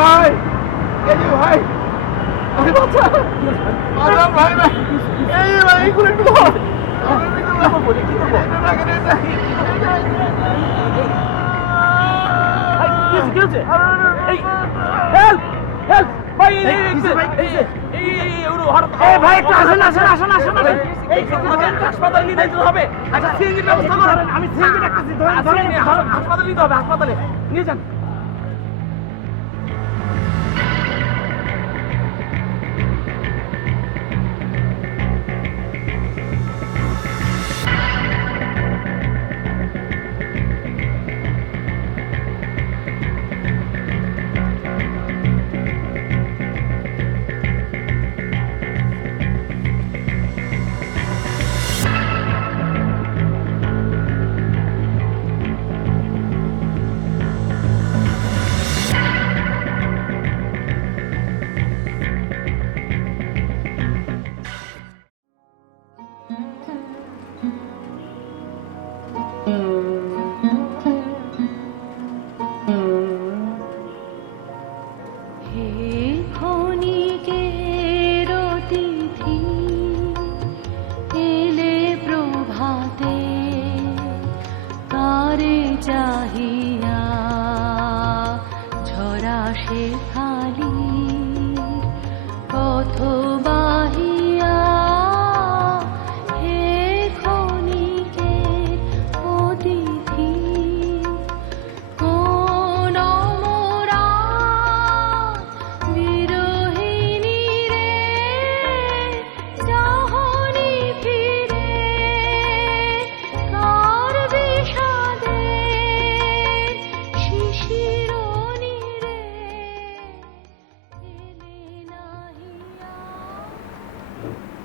ভাই, ভাই, বাচ্চা, ভাই ভাই, ভাই এগুলো একটু ধর। ভাই একটু আসেন আসেন আসেন আসেন আসেন হাসপাতালে নিয়ে যেতে হবে। আচ্ছা সিএনজির ব্যবস্থা করেন, আমি সিএনজি ডাকতেছি, হাসপাতালে নিতে হবে, হাসপাতালে নিয়ে যান।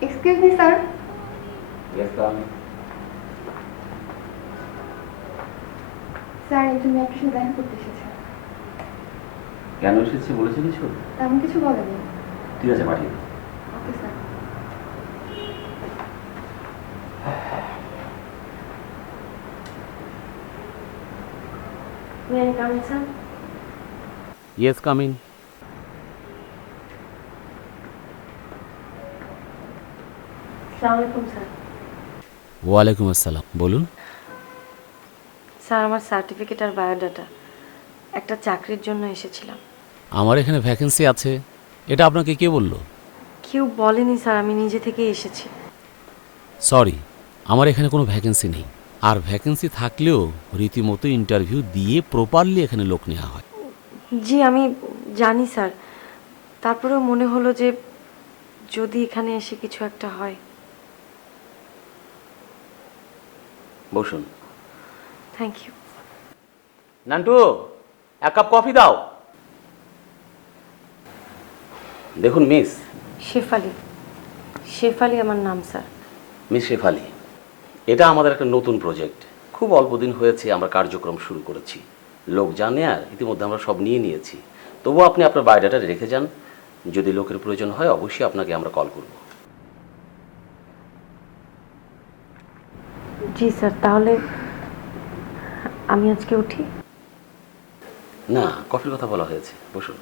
Excuse me sir. স্যার একজন মেয়ে আপনার সাথে দেখা করতে এসেছে। কেন এসেছে বলেছে কিছু? তেমন কিছু বলেনি। ঠিক আছে, পাঠিয়ে দাও। Okay sir. May I come in, sir? Yes, come in. আসসালামু আলাইকুম স্যার। ওয়ালাইকুম আসসালাম, বলুন। স্যার আমার সার্টিফিকেট আর বায়োডাটা একটা চাকরির জন্য এসেছিলাম। আমার এখানে ভ্যাকেন্সি আছে, এটা আপনাকে কে বলল? কেউ বলেনি স্যার, আমি নিজে থেকে এসেছি। সরি, আমার এখানে কোনো ভ্যাকেন্সি নেই। আর ভ্যাকেন্সি থাকলেও রীতিমতো ইন্টারভিউ দিয়ে প্রপারলি এখানে লোক নেওয়া হয়। জি আমি জানি স্যার, তারপরেও মনে হলো যে যদি এখানে এসে কিছু একটা হয়। বসুন। Thank you. নান্টু, এক কাপ কফি দাও। দেখুন মিস, শেফালি, শেফালি আমার নাম স্যার। মিস শেফালি, এটা আমাদের একটা নতুন প্রজেক্ট। খুব অল্প দিন হয়েছে আমরা কার্যক্রম শুরু করেছি। লোক জানে আর ইতিমধ্যে আমরা সব নিয়ে নিয়েছি। তবুও আপনি আপনার বায়োডাটা রেখে যান, যদি লোকের প্রয়োজন হয় অবশ্যই আপনাকে আমরা কল করব। জি স্যার, তাহলে আমি আজকে উঠি? না, কফির কথা বলা হয়েছে, বসুন।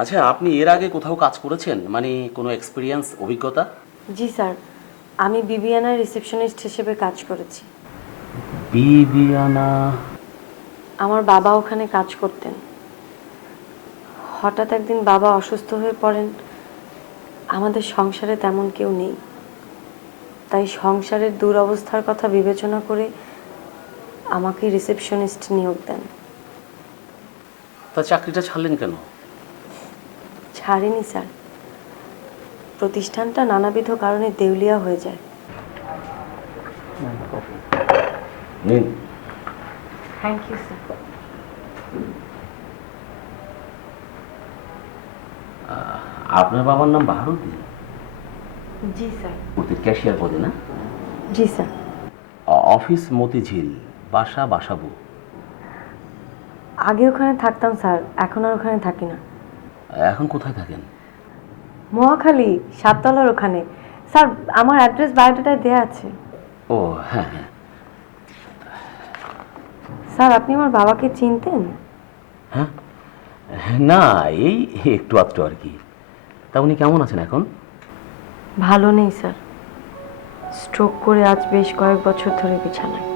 আচ্ছা, আপনি এর আগে কোথাও কাজ করেছেন, মানে কোনো এক্সপিরিয়েন্স, অভিজ্ঞতা? জি স্যার, আমি বিবিয়ানার রিসেপশনিস্ট হিসেবে কাজ করেছি। বিবিয়ানা? আমার বাবা ওখানে কাজ করতেন। হঠাৎ একদিন বাবা অসুস্থ হয়ে পড়েন। আমাদের সংসারে তেমন কেউ নেই, তাই সংসারের দুরবস্থার কথা বিবেচনা করে আমাকে রিসেপশনিস্ট নিয়োগ দেন। তা চাকরিটা ছাড়লেন কেন? ছাড়িনি স্যার, প্রতিষ্ঠানটা নানাবিধ কারণে দেউলিয়া হয়ে যায়। নিন। Thank you sir. আপনার বাবার নাম বাহারুদ্দিন? জি স্যার। ক্যাশিয়ার পদে না? জি স্যার। অফিস মতিঝিল, বাসা বাসাবো। আগে ওখানে থাকতাম স্যার, এখন আর ওখানে থাকি না। এখন কোথায় থাকেন? মহাখালী, সাততলার ওখানে। স্যার আমার অ্যাড্রেস বায়োডাটায় দেয়া আছে। ও হ্যাঁ হ্যাঁ। স্যার আপনি আমার বাবাকে চিনতেন? হ্যাঁ, না এই একটু আধটু আর কি। তা উনি কেমন আছেন এখন? ভালো নেই স্যার, স্ট্রোক করে আজ বেশ কয়েক বছর ধরে বিছানায়।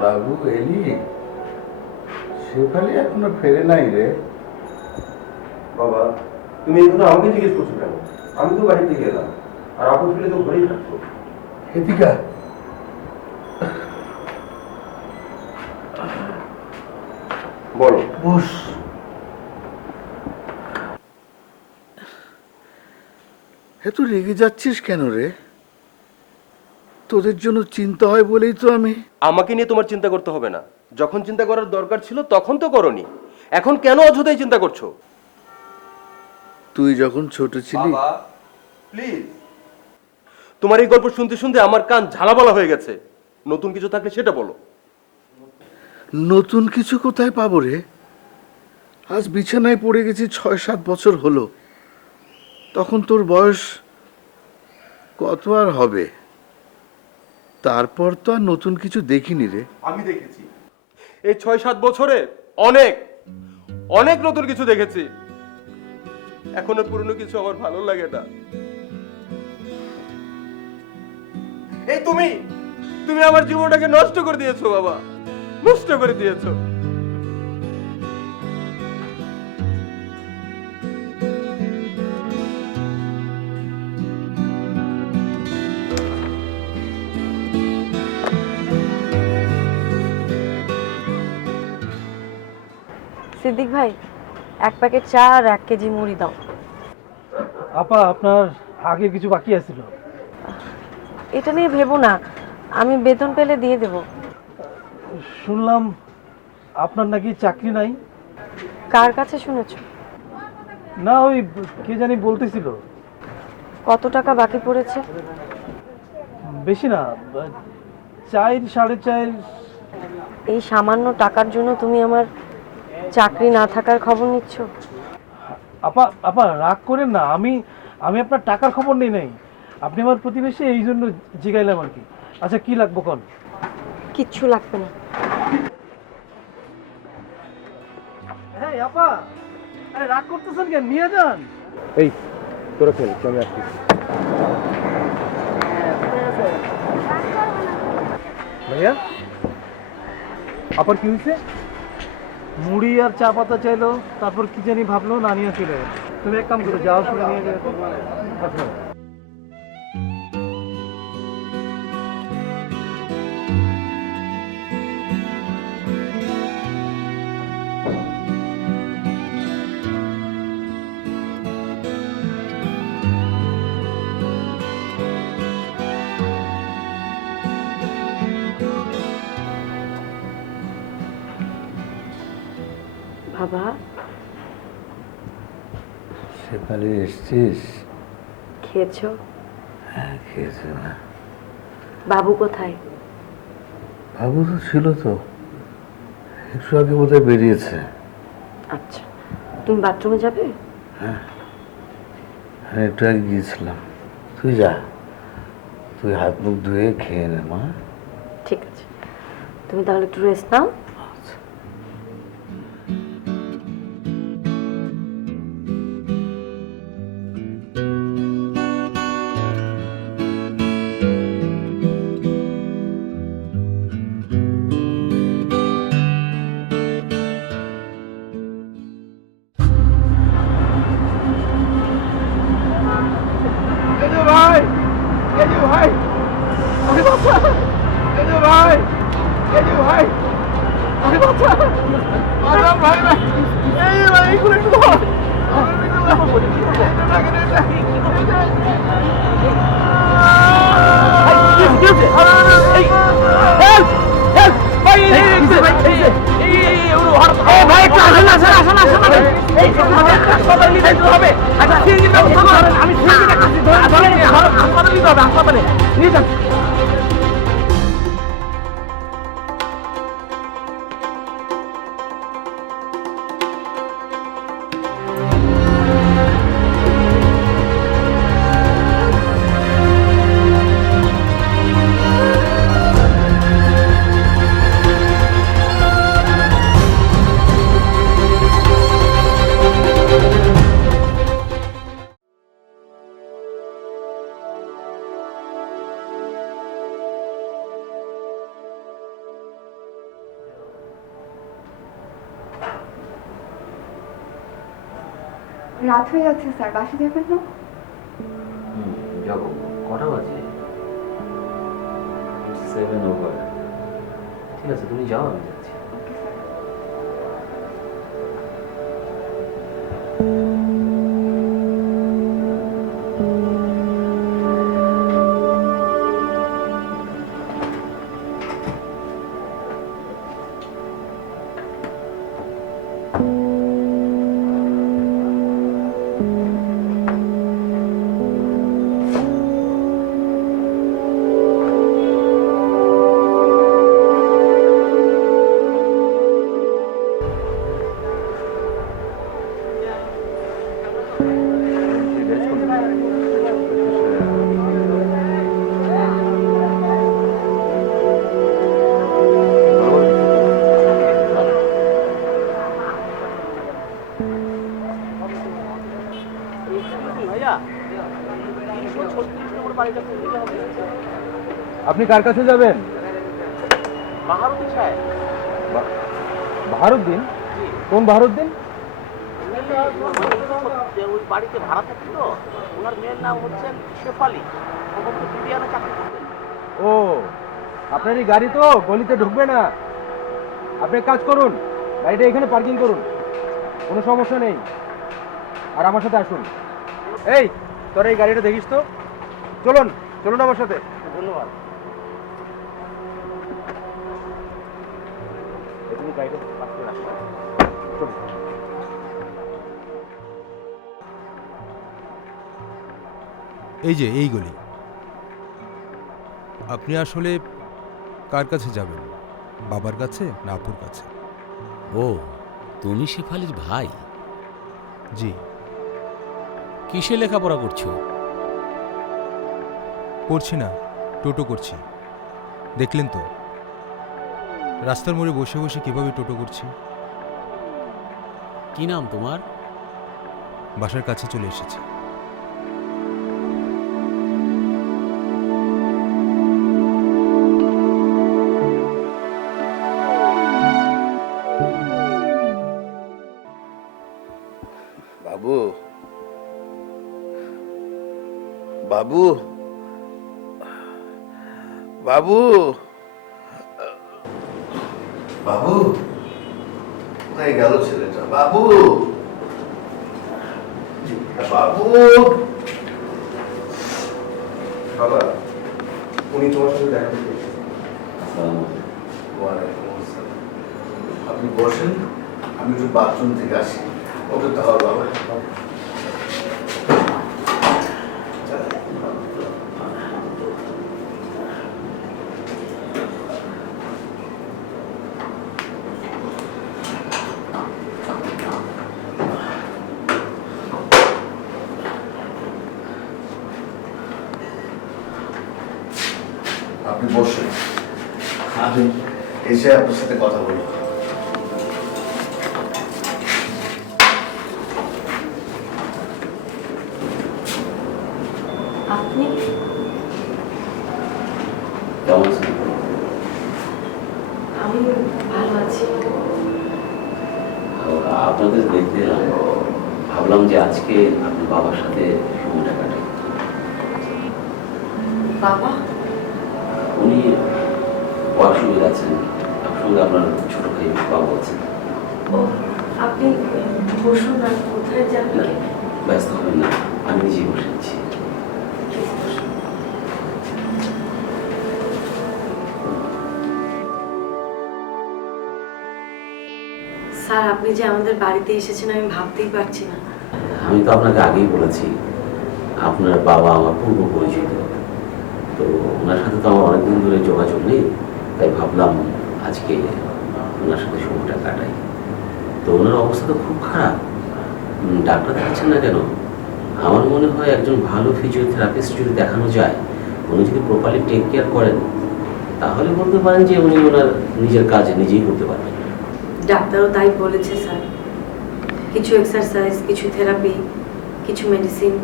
বাবু এলি, শেফালি এখনো ফেরে নাই রে। বাবা, তুমি এই কথা আমাকে জিজ্ঞেস করছো কেন? আমি তো বাড়ি থেকে এলাম, আর আপন ফিরে তো ঘরেই থাকতো। এদিকা বলো। বস। এত রেগে যাচ্ছিস কেন রে? তোদের জন্য চিন্তা হয় বলেই তো আমি। আমাকে নিয়ে তোমার চিন্তা করতে হবে না। যখন চিন্তা করার দরকার ছিল তখন তো করোনি। এখন কেন অযথাই চিন্তা করছো? তুই যখন ছোট ছিলি। বাবা, প্লিজ। তোমার এই গল্প শুনতে শুনতে আমার কান ঝালাপালা হয়ে গেছে। নতুন কিছু থাকলে সেটা বলো। নতুন কিছু কোথায় পাবো রে? আজ বিছানায় পড়ে গেছি 6-7 বছর হলো। তখন তোর বয়স কত আর হবে? তারপর তো আর নতুন কিছু দেখিনি রে। আমি দেখেছি এই 6-7 বছরে অনেক অনেক নতুন কিছু দেখেছি। এখনো পুরনো কিছু আমার ভালো লাগে না। এই তুমি তুমি আমার জীবনটাকে নষ্ট করে দিয়েছো বাবা, নষ্ট করে দিয়েছো। সিদ্দিক ভাই, 1 প্যাকেট চা আর 1 কেজি মুড়ি দাও। আপা, আপনার আগের কিছু বাকি আছিল? এটা নিয়ে ভেবো না, আমি বেতন পেলে দিয়ে দেব। শুনলাম আপনার নাকি চাকরি নাই। কার কাছে শুনেছো? না, ওই কে জানি বলতেছিল। কত টাকা বাকি পড়েছে? বেশি না, 4-4.5। এই সামান্য টাকার জন্য তুমি আমার চাকরি না থাকার খবর নিচ্ছ? আপা আপা রাগ করেন না। আমি আপনার টাকার খবর নেই নাই। আপনি আমার প্রতিবেশী, এই জন্য জিগাইলাম আর কি। আচ্ছা, কি লাগবো কোন? কিচ্ছু লাগবে না। হ্যাঁ আপা, আরে রাগ করতেছেন কেন? নিয়ে যান। এই তোরা খেল, আমি আসছি। ভাইয়া, আপার কি হয়েছে? মুড়ি আর চা পাতা চাইলো, তারপর কি জানি ভাবলো, না নিয়ে চলে গেল। তুমি এক কাম করো, যাওয়ার সময় নিয়ে যাবে। আচ্ছা। বাবা, শেফালি এসছিস? খেয়েছো? হ্যাঁ খেয়েছি না। বাবু কোথায়? বাবু তো ছিল তো, একটু আগে বোধহয় বেরিয়েছে। আচ্ছা, তুমি বাথরুমে যাবে? হ্যাঁ, একটু আগে গিয়েছিলাম। তুই যা, তুই হাত মুখ ধুয়ে খেয়ে নে মা। ঠিক আছে, তুমি তাহলে একটু রেস্ট নাও। ভাই, ভাই, ভাই, ভাই, ভাই, এই ভাই, এগুলো একটু ধর। হাসপাতালে নিয়ে যান। রাত হয়ে যাচ্ছে স্যার, বাসে যাবেন না? যাবো। কটা বাজে? 7 over। ঠিক আছে, তুমি যাও, আমি যাচ্ছি। Okay sir. ভাইয়া 336 নম্বর বাড়িটা খুঁজতে হবে। আপনি কার কাছে যাবেন? বাহারুদ্দিন সাহেব। বাহারুদ্দিন? কোন বাহারুদ্দিন? ওই বাড়িতে ভাড়া থাকি তো, ওনার মেয়ের নাম হচ্ছেন শেফালি, সম্ভবত বিডিআরে চাকরি করতেন। ও, আপনার এই গাড়ি তো গলিতে ঢুকবে না। আপনি এক কাজ করুন, গাড়িটা এখানে পার্কিং করুন, কোনো সমস্যা নেই। আর আমার সাথে আসুন। এই, তোর এই গাড়িটা দেখিস তো? চলুন চলুন আমার সাথে। ধন্যবাদ। তুমি গাড়িটা পার্ক করে রাখো। চলুন। এই যে এই গলি। আপনি আসলে কার কাছে যাবেন, বাবার কাছে না আপুর কাছে? ও, তুমি শেফালির ভাই? জি। কিসে লেখাপড়া করছো? পড়ছি না, টোটো করছি। দেখলেন তো রাস্তার মোড়ে বসে বসে কিভাবে টোটো করছি। কি নাম তোমার? বাসার কাছে চলে এসেছি। বাবু, বাবু, বাবু, বাবু, কোথায় গেল ছেলেটা? বাবু, বাবু। বাবা, উনি তোমার সাথে দেখা করতে এসেছেন। ওয়ালাইকুম আসসালাম। আপনি বসেন, আমি একটু বাথরুম থেকে আসি। ওকে দাও বাবা। আপনি বসেন, আমি এসে আপনার সাথে কথা বলবো। আপনি? কেমন আছেন? আমি ভালো আছি। আপনাদের দেখতে এলাম, ভাবলাম যে আজকে আপনি বাবার সাথে সময়টা কাটাই। বাবা? উনি ওয়াশরুমে গেছেন, আপনার সঙ্গে আপনার ছোট ভাই বাবু আছেন। ও, আপনি বসুন না, কোথায় যাবেন? না, ব্যস্ত হবেন না, আমি নিজেই বসে আছি। স্যার, আপনি যে আমাদের বাড়িতে এসেছেন আমি ভাবতেই পারছি না। আমি তো আপনাকে আগেই বলেছি, আপনার বাবা আমার পূর্ব পরিচিত, তো ওনার সাথে তো আমার অনেকদিন ধরে যোগাযোগ নেই, তাই ভাবলাম আজকে ওনার সাথে সময়টা কাটাই। তো ওনার অবস্থা তো খুব খারাপ, ডাক্তার দেখাচ্ছেন না কেন? আমার মনে হয় একজন ভালো ফিজিওথেরাপিস্ট যদি দেখানো যায়, উনি যদি প্রপারলি টেক কেয়ার করেন, তাহলে বলতে পারেন যে উনি ওনার নিজের কাজ নিজেই করতে পারবেন। ডাক্তারও তাই বলেছে স্যার। কিছু এক্সারসাইজ, কিছু থেরাপি, কিছু মেডিসিন,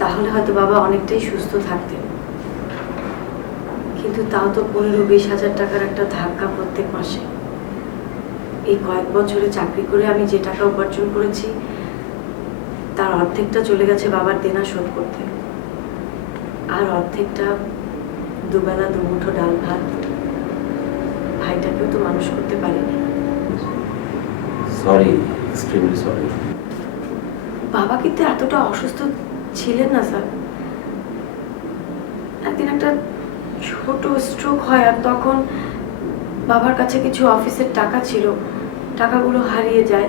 তাহলে হয়তো বাবা অনেকটাই সুস্থ থাকতেন। কিন্তু তাও তো 15-20 হাজার টাকার একটা ধাক্কা প্রত্যেক মাসে। এই কয়েক বছরে চাকরি করে আমি যে টাকা উপার্জন করেছি তার অর্ধেকটা চলে গেছে বাবার দেনা শোধ করতে, আর অর্ধেকটা দুবেলা দুমুঠো ডাল ভাত ভাইটাকেও তো মানুষ করতে পারিনি। Sorry, extremely sorry. বাবা কিন্তু এতটা অসুস্থ ছিলেন না স্যার। একদিন একটা ছোট স্ট্রোক হয়, আর তখন বাবার কাছে কিছু অফিসের টাকা ছিল, টাকাগুলো হারিয়ে যায়।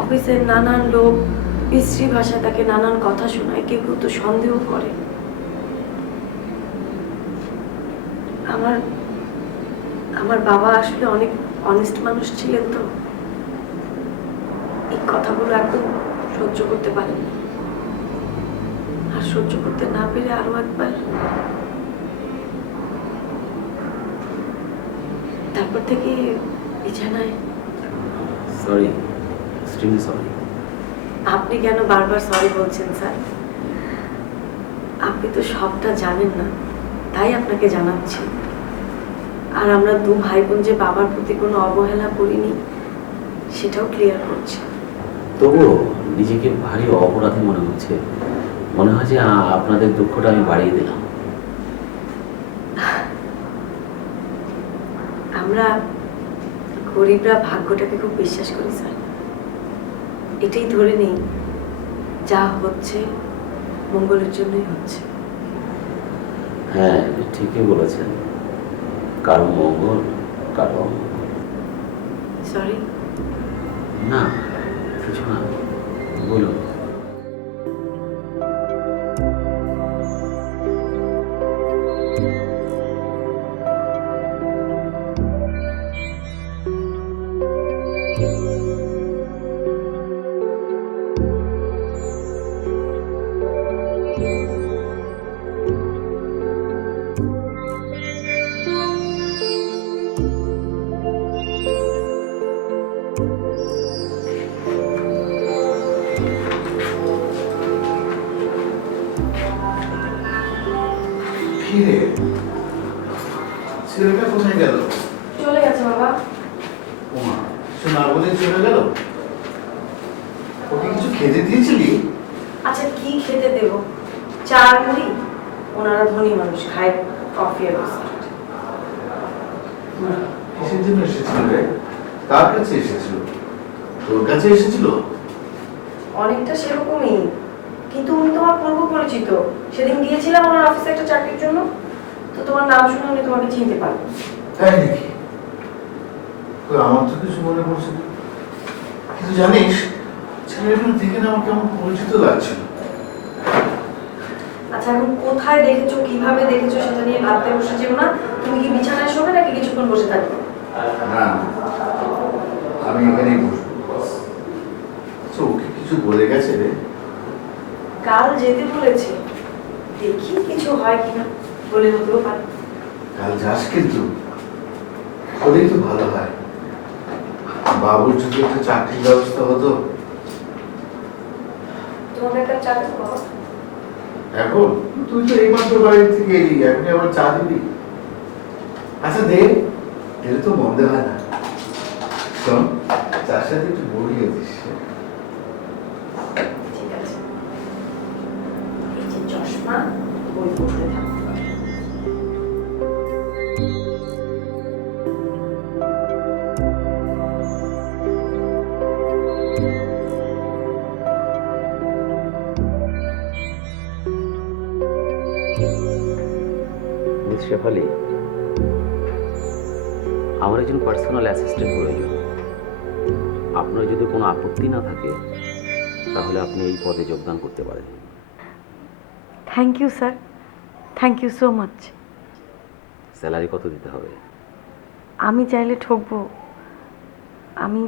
অফিসের নানান লোক বিশ্রী ভাষায় তাকে নানান কথা শোনায়, কেউ কেউ তো সন্দেহ করে। আমার আমার বাবা আসলে অনেক অনেস্ট মানুষ ছিলেন, তো এই কথাগুলো একদম সহ্য করতে পারেন, আর সহ্য করতে না পেরে আরো একবার, তারপর থেকে বিছানায়। Sorry, extremely sorry. আপনি কেন বারবার সরি বলছেন স্যার? আপনি তো সবটা জানেন না, তাই আপনাকে জানাচ্ছি। আর আমরা দু ভাই বোন যে বাবার প্রতি কোনো অবহেলা করিনি সেটাও ক্লিয়ার করছি। তবুও নিজেকে ভারী অপরাধী মনে হচ্ছে। মনে হয় যে আপনাদের দুঃখটা আমি বাড়িয়ে দিলাম। আমরা গরিবরা ভাগ্যটাকে খুব বিশ্বাস করি স্যার। এটাই ধরে নেই যা হচ্ছে মঙ্গলের জন্যই হচ্ছে। হ্যাঁ, ঠিকই বলেছেন। কারো মঙ্গল, কারো অমঙ্গল। সরি। না, কিছু না, বলুন। কি রে, ছেলেটা কোথায় গেল? চলে গেছে বাবা। ওমা, সে না বলে চলে গেল? ওকে কিছু খেতে দিয়েছিলি? আচ্ছা কি খেতে দেব? চা আর মুড়ি? ওনারা ধনী মানুষ, খায় কফি আর বিস্কুট। কিসের জন্য এসেছিল রে? কার কাছে এসেছিল? তোর কাছে এসেছিল? অনেকটা সেরকমই, কিন্তু উনি তোমার পূর্ব পরিচিত। সেদিন গিয়েছিলাম ওনার অফিসে একটা চাকরির জন্য, তো তোমার নাম শুনে উনি তোমাকে চিনতে পারবেন। তাই নাকি? কই, আমার তো কিছু মনে পড়ছে না। কিন্তু জানিস, ছেলেগুলো দেখে না আমার কেমন পরিচিত লাগছিল। আচ্ছা এখন কোথায় দেখেছো, কিভাবে দেখেছো সেটা নিয়ে ভাবতে বসে যেও না। তুমি কি বিছানায় শোবে নাকি কিছুক্ষণ বসে থাকবে? না, আমি এখানেই বসবো। আচ্ছা, ওকে কিছু বলে গেছে রে? কাল যেতে বলেছে, দেখি কিছু হয় কিনা, বলে হতেও পারে। কাল যাস কিন্তু, হলেই তো ভালো হয়। বাবুর যদি একটা চাকরির ব্যবস্থা হতো। তোমাকে একটা চা দেবো বাবা? এখন তুই তো এইমাত্র বাড়ি থেকে এলি, এখন আবার চা দিবি? আচ্ছা দে, দিলে তো মন্দ হয় না। শোন, চার সাথে একটু বড়িয়ে দিস। ঠিক আছে। এই যে চশমা, বই পড়তে থাকো। মিস শেফালি, আমার একজন পার্সোনাল অ্যাসিস্ট্যান্ট প্রয়োজন। আপনার যদি কোনো আপত্তি না থাকে তাহলে আপনি এই পদে যোগদান করতে পারেন। Thank you sir, thank you so much. Salary কত দিতে হবে? আমি চাইলে ঠকবো। আমি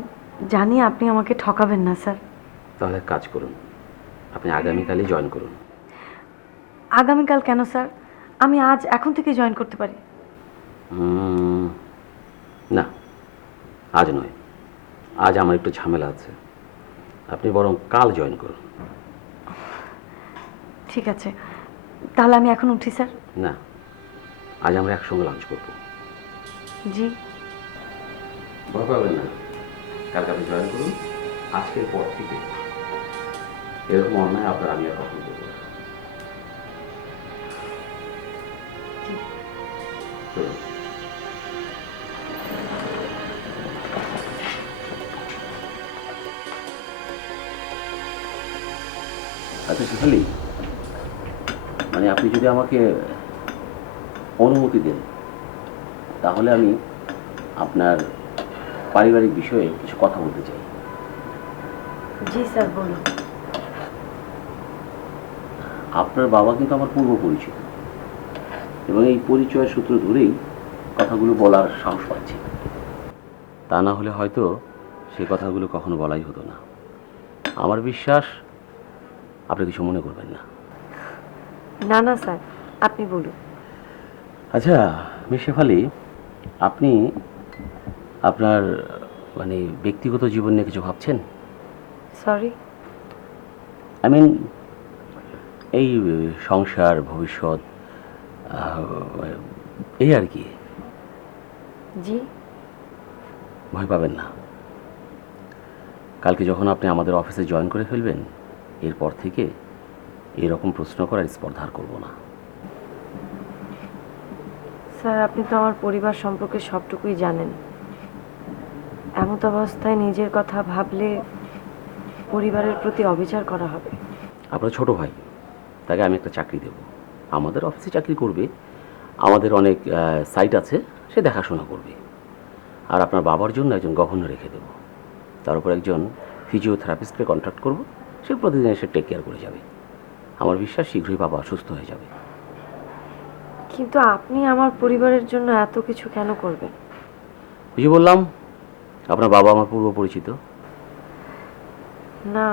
জানি আপনি আমাকে ঠকাবেন না স্যার। তাহলে এক কাজ করুন, আপনি আগামীকালই জয়েন করুন। আগামীকাল কেন স্যার? আমি আজ এখন থেকে জয়েন করতে পারি। না, আজ নয়, আজ আমার একটু ঝামেলা আছে। আপনি বরং কাল জয়েন করুন। ঠিক আছে, তাহলে আমি এখন উঠি স্যার। না, আজ আমরা একসঙ্গে লাঞ্চ করব। জি। ভয় পাবেন না, কালকে আপনি জয়েন করুন। আজকের পর থেকে এরকম অন্যায় আপনার আমি আর কখনো করবো না। চলুন। আচ্ছা শেফালি, মানে আপনি যদি আমাকে অনুমতি দেন তাহলে আমি আপনার পারিবারিক বিষয়ে কিছু কথা বলতে চাই। জি স্যার, বলুন। আপনার বাবা কিন্তু আমার পূর্ব পরিচিত এবং এই পরিচয়ের সূত্র ধরেই কথাগুলো বলার সাহস পাচ্ছি। তা না হলে হয়তো সেই কথাগুলো কখনো বলাই হতো না। আমার বিশ্বাস আপনি কিছু মনে করবেন না। না না স্যার, আপনি বলুন। আচ্ছা মিস শেফালি, আপনি আপনার মানে ব্যক্তিগত জীবন নিয়ে কিছু ভাবছেন? সরি? আই মিন এই সংসার, ভবিষ্যৎ, এই আর কি। জি। ভয় পাবেন না। কালকে যখন আপনি আমাদের অফিসে জয়েন করে ফেলবেন, এরপর থেকে এরকম প্রশ্ন করার স্পর্ধা আর করব না। স্যার, আপনি তো আমার পরিবার সম্পর্কে সবটুকুই জানেন। এমত অবস্থায় নিজের কথা ভাবলে পরিবারের প্রতি অবিচার করা হবে। আপনার ছোট ভাই, তাকে আমি একটা চাকরি দেব। আমাদের অফিসে চাকরি করবে, আমাদের অনেক সাইট আছে, সে দেখাশোনা করবে। আর আপনার বাবার জন্য একজন গভর্নর রেখে দেব। তার উপর একজন ফিজিওথেরাপিস্টকে কন্ট্রাক্ট করব, সে প্রতিদিন এসে টেক কেয়ার করে যাবে। আমার বিশ্বাস শীঘ্রই বাবা সুস্থ হয়ে যাবে। কিন্তু আপনি আমার পরিবারের জন্য এত কিছু কেন করবেন? বুঝে বললাম, আপনার বাবা আমার পূর্ব পরিচিত। না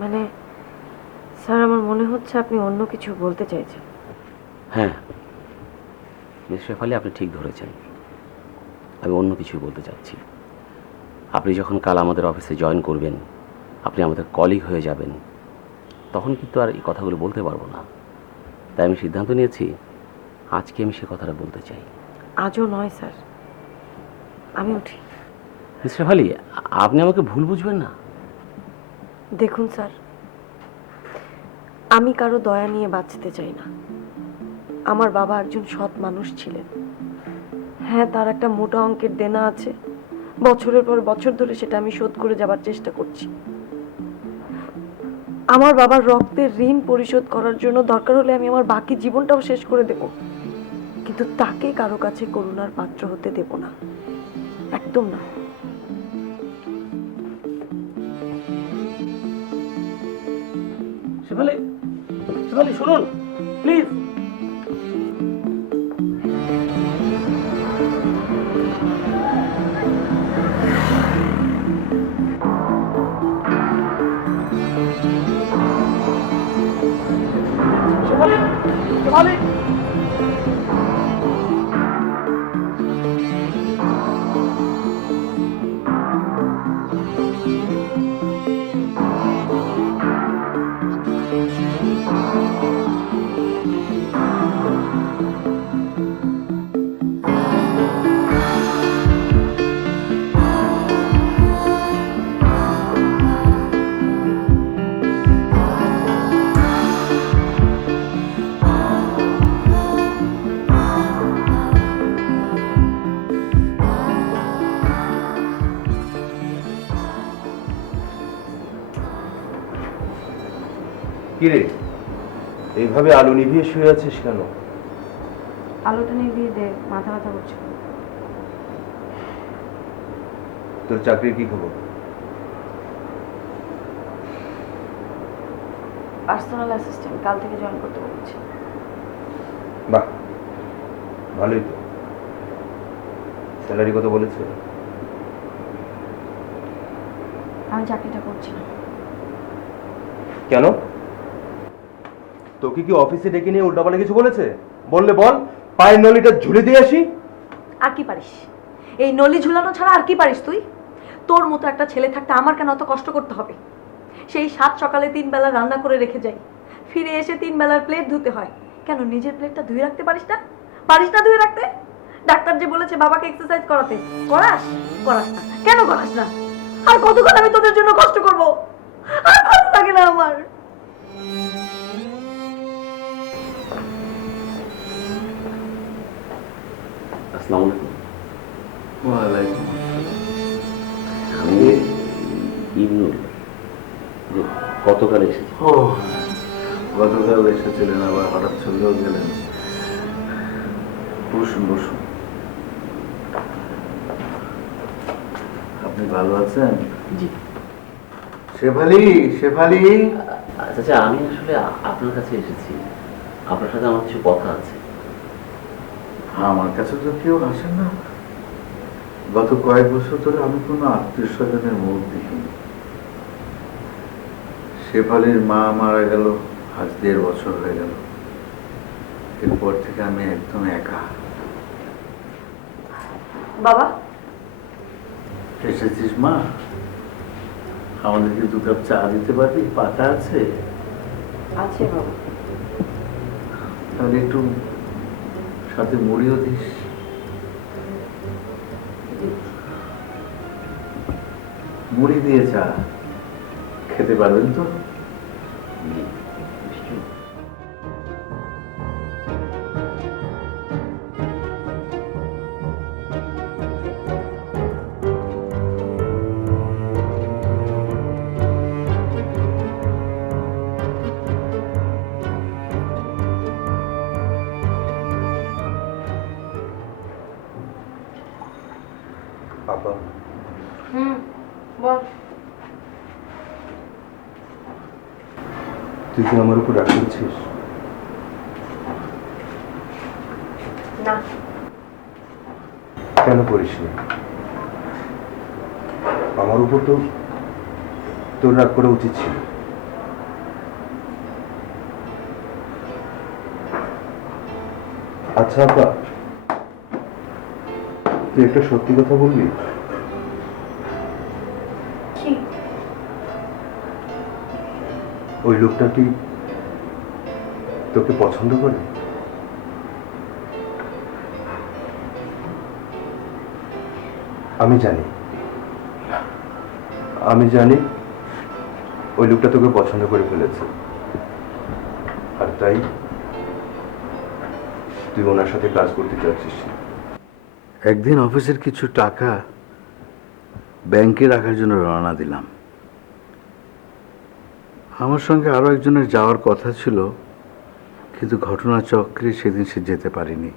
মানে স্যার, আমার মনে হচ্ছে আপনি অন্য কিছু বলতে চাইছেন। হ্যাঁ মিস শেফালি, আপনি ঠিক ধরেছেন। আমি অন্য কিছু বলতে চাচ্ছি। আপনি যখন কাল আমাদের অফিসে জয়েন করবেন, আপনি আমাদের কলিগ হয়ে যাবেন, তখন কিন্তু আর এই কথাগুলো বলতে পারবো না। তাই আমি সিদ্ধান্ত নিয়েছি, আজকে আমি সে কথাটা বলতে চাই। আজও নয় স্যার, আমি উঠি। মিস শেফালি, আপনি আমাকে ভুল বুঝবেন না। দেখুন স্যার, আমি কারো দয়া নিয়ে বাঁচতে চাই না। আমার বাবা একজন সৎ মানুষ ছিলেন। হ্যাঁ, তার একটা মোটা অঙ্কের দেনা আছে, বছরের পর বছর ধরে সেটা আমি শোধ করে যাবার চেষ্টা করছি। আমার বাবার রক্তের ঋণ পরিশোধ করার জন্য দরকার হলে আমি আমার বাকি জীবনটাও শেষ করে দেব, কিন্তু তাকে কারো কাছে করুণার পাত্র হতে দেব না, একদম না। শেফালি, শেফালি শুনুন প্লিজ। শেফালি, শেফালি। কিরে, এইভাবে আলো নিভিয়ে শুয়ে আছিস কেন? আলোটা নিভিয়ে দে, মাথা ব্যথা করছে। তোর চাকরির কি খবর? পার্সোনাল অ্যাসিস্ট্যান্ট, কাল থেকে জয়েন করতে বলেছে। বাহ, ভালোই তো। স্যালারি কত বলেছে? আমি চাকরিটা করছি না। কেন? তোকে কি অফিসে ডেকে নিয়ে উল্টাপাল্টা কিছু বলেছে? বললে বল, পায়ের নলিটা ঝুলে দিয়ে আসি। আর কি পারিস? এই নলি ঝুলানো ছাড়া আর কি পারিস তুই? তোর মতো একটা ছেলে থাকতে আমার কেন অত কষ্ট করতে হবে? সেই 7 সকালে 3 বেলা রান্না করে রেখে যাই, ফিরে এসে 3 বেলার প্লেট ধুতে হয়। কেন নিজের প্লেটটা ধুয়ে রাখতে পারিস না? পারিস না ধুয়ে রাখতে? ডাক্তার যে বলেছে বাবাকে এক্সারসাইজ করাতে, করাস? করাস না কেন? করাস না? আর কতক্ষণ আমি তোদের জন্য কষ্ট করব? আর ভালো লাগে না গতকাল এসেছি। ও, গতকাল এসেছিলেন, আবার হঠাৎ চলেও গেলেন। বসুন বসুন। আপনি ভালো আছেন? জি। শেফালি, শেফালি। আচ্ছা, আমি আসলে আপনার কাছে এসেছি, আপনার সাথে আমার কিছু কথা আছে। আমার কাছে তো কেউ আসে না। গত কয়েক বছর ধরে আমি কোনো আত্মীয় স্বজনের মুখ দেখিনি। শেফালির মা মারা গেল আজ 1.5 বছর হয়ে গেল। এরপর থেকে আমি একদম একা। বাবা, এসেছিস মা? আমাদেরকে 2 কাপ চা দিতে পারবি? পাতা আছে? আছে বাবা। তাহলে একটু সাথে মুড়িও দিস। মুড়ি দিয়ে চা খেতে পারবেন তো? আপা, বল। তুই কি আমার উপর রাগ করছিস? না। কেন করিস না? আমার উপর তো তোর রাগ করা উচিত ছিল। আচ্ছা আপা, তুই একটা সত্যি কথা বলবি? কি? ওই লোকটা কি তোকে পছন্দ করে? আমি জানি ওই লোকটা তোকে পছন্দ করে ফেলেছে, আর তাই তুই ওনার সাথে কাজ করতে চাচ্ছিস। একদিন অফিসের কিছু টাকা ব্যাংকে রাখার জন্য রওনা দিলাম। আমার সঙ্গে আরো একজনের যাওয়ার কথা ছিল, কিন্তু ঘটনাচক্রে সেদিন সে যেতে পারেনি।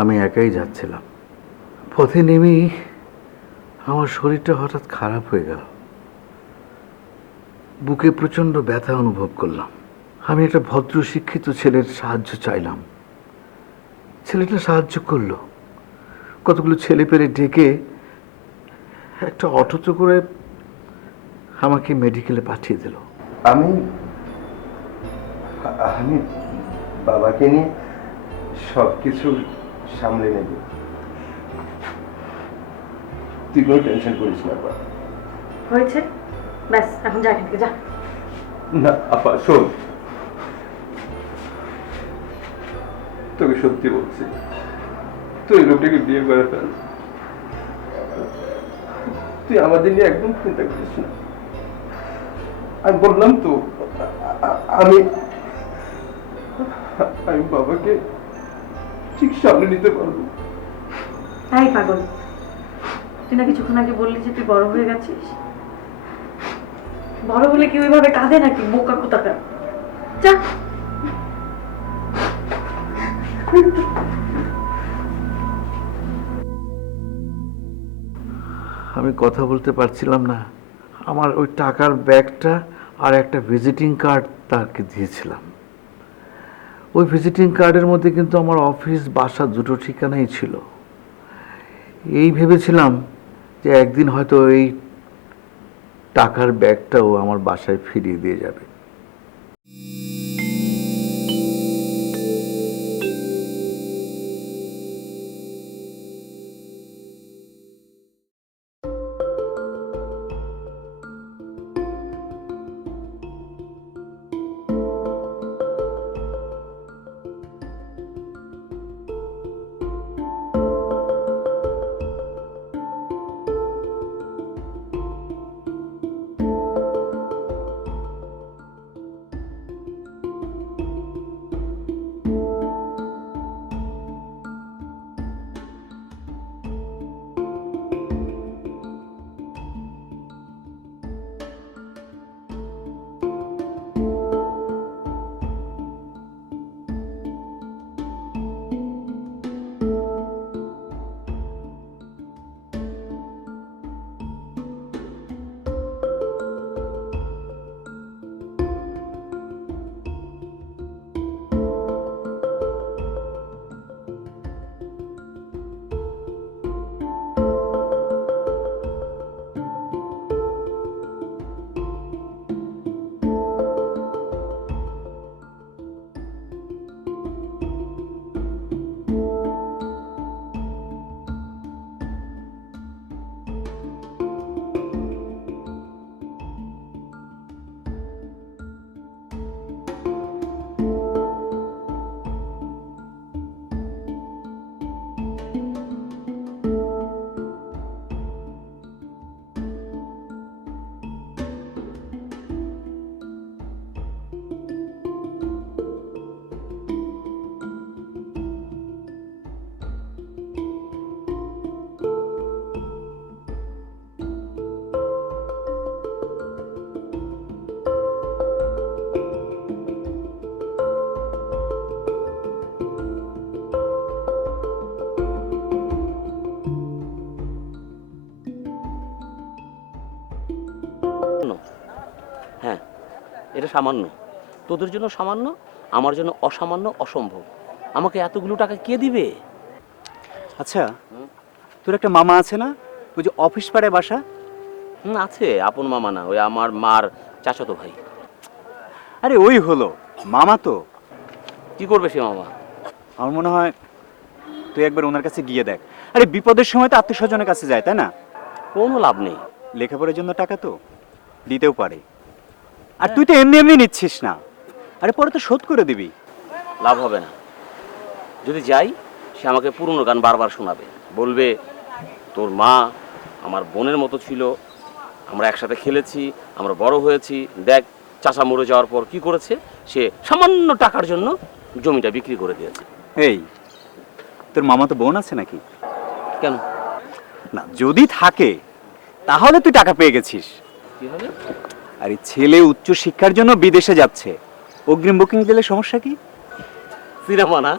আমি একাই যাচ্ছিলাম। পথে নেমেই আমার শরীরটা হঠাৎ খারাপ হয়ে গেল। বুকে প্রচণ্ড ব্যথা অনুভব করলাম। আমি একটা ভদ্র শিক্ষিত ছেলের সাহায্য চাইলাম। ছেলেটা সাহায্য করলো। কতগুলো ছেলে পেলে ডেকে একটা অটোতে করে আমাকে মেডিকেলে পাঠিয়ে দিল। আমি বাবাকে নিয়ে সব কিছু সামলে নেব, তুই কোনো টেনশন করিস না আপা। হয়েছে, ব্যাস এখন যা, এখান থেকে যা। না আপা, শোন, তোকে সত্যি বলছি, তুই এই লোকটাকে বিয়ে করে ফেল। তুই আমাদের নিয়ে একদম চিন্তা করিস না। আমি বললাম তো, আমি বাবাকে ঠিক সামনে নিতে পারবো। তাই পাগল, তুই না কিছুক্ষণ আগে বললি যে তুই বড় হয়ে গেছিস। বড় হলে কি ওইভাবে কাঁদে নাকি? বোকা কোথাকার, যা। আমি কথা বলতে পারছিলাম না। আমার ওই টাকার ব্যাগটা আর একটা ভিজিটিং কার্ড তাকে দিয়েছিলাম। ওই ভিজিটিং কার্ডের মধ্যে কিন্তু আমার অফিস বাসা দুটো ঠিকানাই ছিল। এই ভেবেছিলাম যে একদিন হয়তো এই টাকার ব্যাগটাও আমার বাসায় ফিরিয়ে দিয়ে যাবে। হ্যাঁ, এটা সামান্য। তোদের জন্য সামান্য, আমার জন্য অসামান্য, অসম্ভব। আমাকে এতগুলো টাকা কে দিবে? আচ্ছা, তোর একটা মামা আছে না, ওই যে অফিস পাড়ায় বাসা? আছে, আপন মামা না, ওই আমার মার চাচাতো ভাই। আরে ওই হলো মামা তো। কি করবে সে মামা? আমার মনে হয় তুই একবার ওনার কাছে গিয়ে দেখ। আরে বিপদের সময় তো আত্মীয় স্বজনের কাছে যায়, তাই না? কোনো লাভ নেই। লেখাপড়ার জন্য টাকা তো দিতেও পারে, আর তুই তো এমনি এমনি নিচ্ছিস না। আরে পরে তো শোধ করে দিবি। লাভ হবে না। যদি যাই, সে আমাকে পুরনো গান বারবার শোনাবে, বলবে তোর মা আমার বোনের মতো ছিল, আমরা একসাথে খেলেছি, আমরা বড় হয়েছি, দেখ চাচা মরে যাওয়ার পর কি করেছে, সে সামান্য টাকার জন্য জমিটা বিক্রি করে দিয়েছে। এই, তোর মামা তো বোন আছে নাকি? কেন? না, যদি থাকে তাহলে তুই টাকা পেয়ে গেছিস। কি হবে? আরে ছেলে উচ্চ শিক্ষার জন্য বিদেশে যাচ্ছে, অগ্রিম বুকিং দিলে সমস্যা কি? সিনেমা না?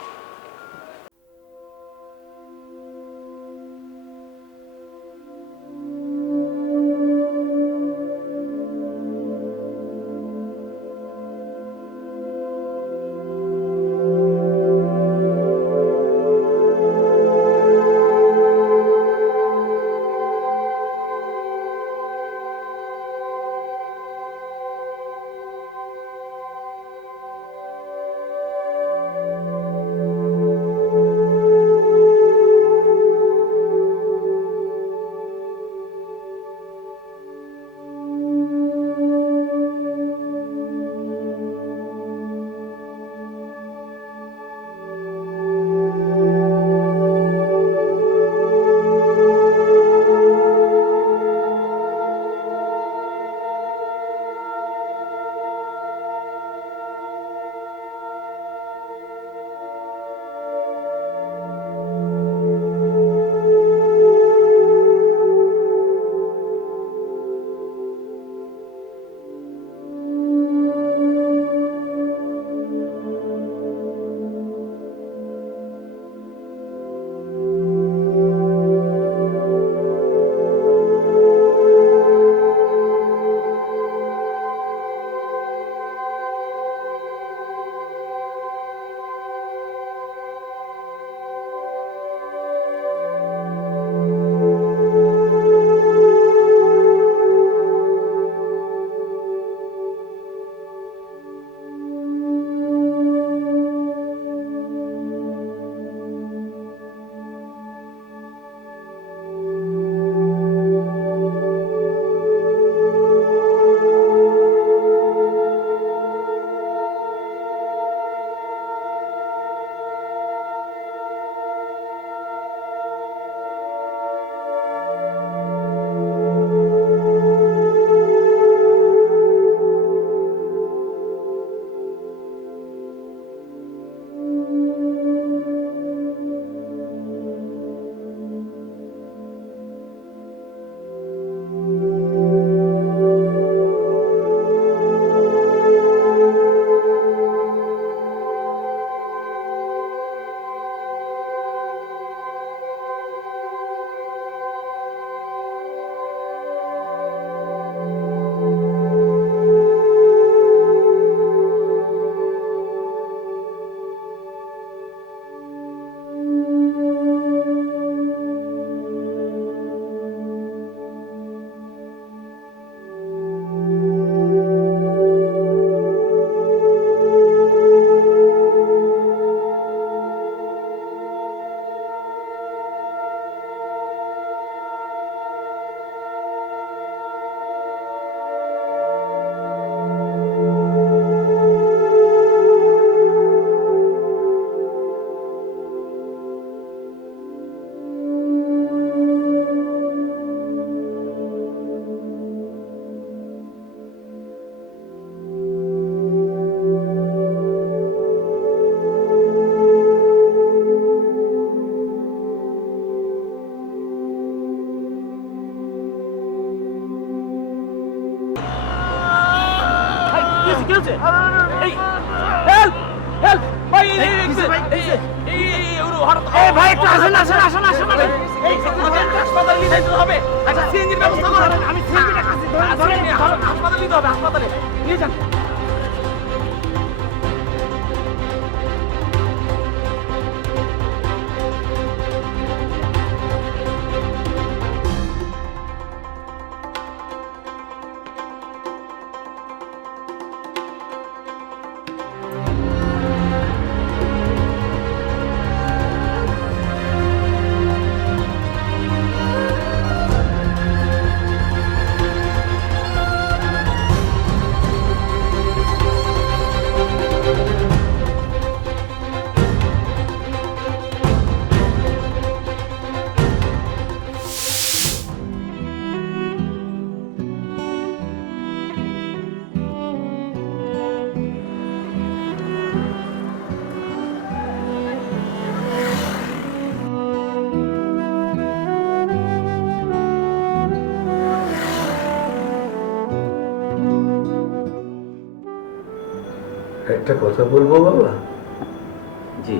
কি হচ্ছে? এই হেল্প হেল্প ভাই, এই ভাই একটু আসেন আসেন আসেন আসেন আসেন। এই হাসপাতালে নিয়ে যেতে হবে। আচ্ছা সিএনজির ব্যবস্থা করুন। আমি সিএনজি ডাকতেছি, ধরেন হাসপাতালে নিতে হবে, হাসপাতালে। নিয়ে যান। একটা কথা বলবো বাবা? জি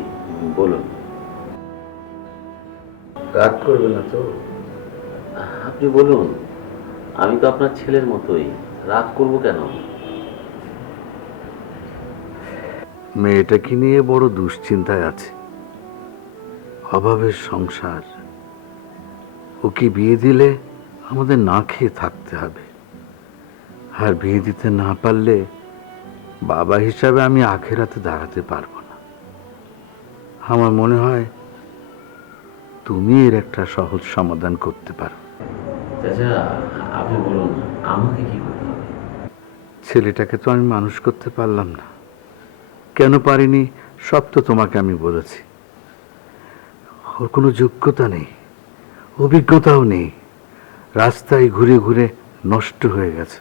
বলুন। রাগ করবে না তো? আপনি বলুন, আমি তো আপনার ছেলের মতোই, রাগ করব কেন? মেয়েটাকে নিয়ে বড় দুশ্চিন্তায় আছে। অভাবের সংসার, ওকে বিয়ে দিলে আমাদের না খেয়ে থাকতে হবে, আর বিয়ে দিতে না পারলে বাবা হিসাবে আমি আখেরাতে দাঁড়াতে পারবো না। আমার মনে হয় তুমি এর একটা সহজ সমাধান করতে পারো। চাচা আপনি বলুন, আমাকে কি করতে হবে? ছেলেটাকে তো আমি মানুষ করতে পারলাম না, কেন পারিনি সব তো তোমাকে আমি বলেছি। ওর কোনো যোগ্যতা নেই, অভিজ্ঞতাও নেই, রাস্তায় ঘুরে ঘুরে নষ্ট হয়ে গেছে।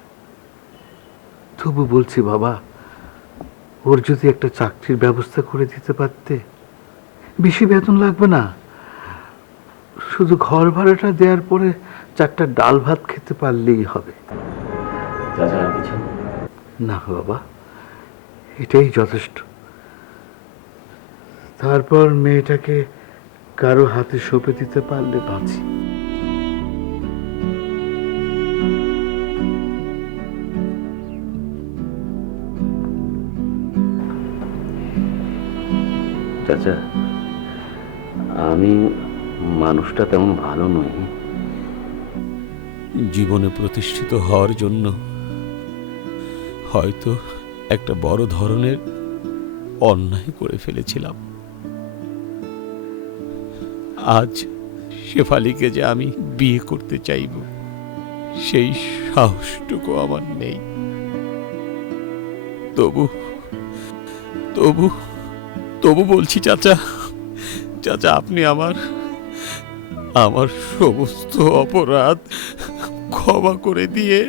তবু বলছি বাবা, ওর যদি একটা চাকরির ব্যবস্থা করে দিতে পারতে, বেশি বেতন লাগবে না, শুধু ঘর ভাড়াটা দেওয়ার পরে 4টা ডাল ভাত খেতে পারলেই হবে। চাচা আর কিছু? না বাবা, এটাই যথেষ্ট। তারপর মেয়েটাকে কারো হাতে সঁপে দিতে পারলে বাঁচি। চাচা আমি মানুষটা তেমন ভালো নই। জীবনে প্রতিষ্ঠিত হওয়ার জন্য হয়তো একটা বড় ধরনের অন্যায় করে ফেলেছিলাম। আজ শেফালিকে যে আমি বিয়ে করতে চাইব, সেই সাহসটুকু আমার নেই। তবু তবু তবু বলছি চাচা, চাচা আপনি আমার সমস্ত অপরাধ ক্ষমা করে দিয়ে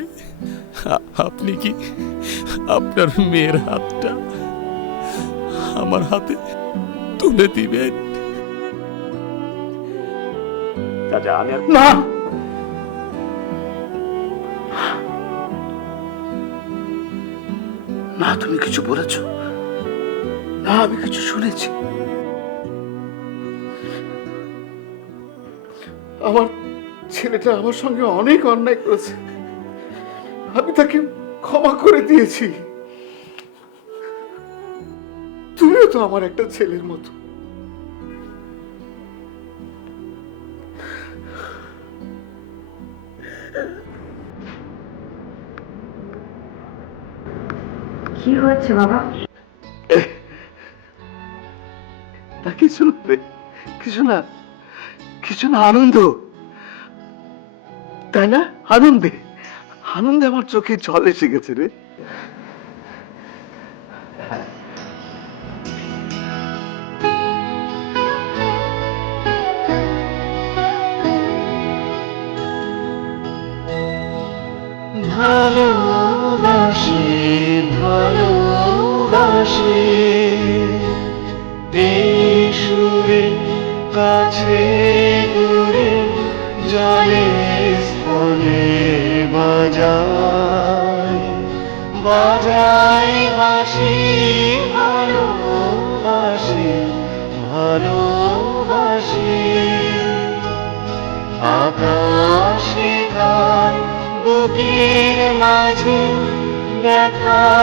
আপনি কি আপনার মেয়ের হাতটা আমার হাতে তুলে দিবেন? চাচা আমি আর না, না তুমি কিছু বলেছ না, আমি কিছু শুনেছি। আমার ছেলেটা আমার সঙ্গে অনেক অন্যায় করেছে, আমি তাকে ক্ষমা করে দিয়েছি। তুমিও তো আমার একটা ছেলের মতো। কি হয়েছে বাবা? তা কিছু না রে, কিছু না, কিছু না, আনন্দ, তাই না? আনন্দে আনন্দে আমার চোখে জল এসে গেছে রে। ভালোবাসি ভালোবাসি সুরে কাছে দূরে জলে স্থলে বাজায় বাজায় বাসি ভালোবাসি ভালোবাসি আকাশে তার বুকের মাঝে ব্যথা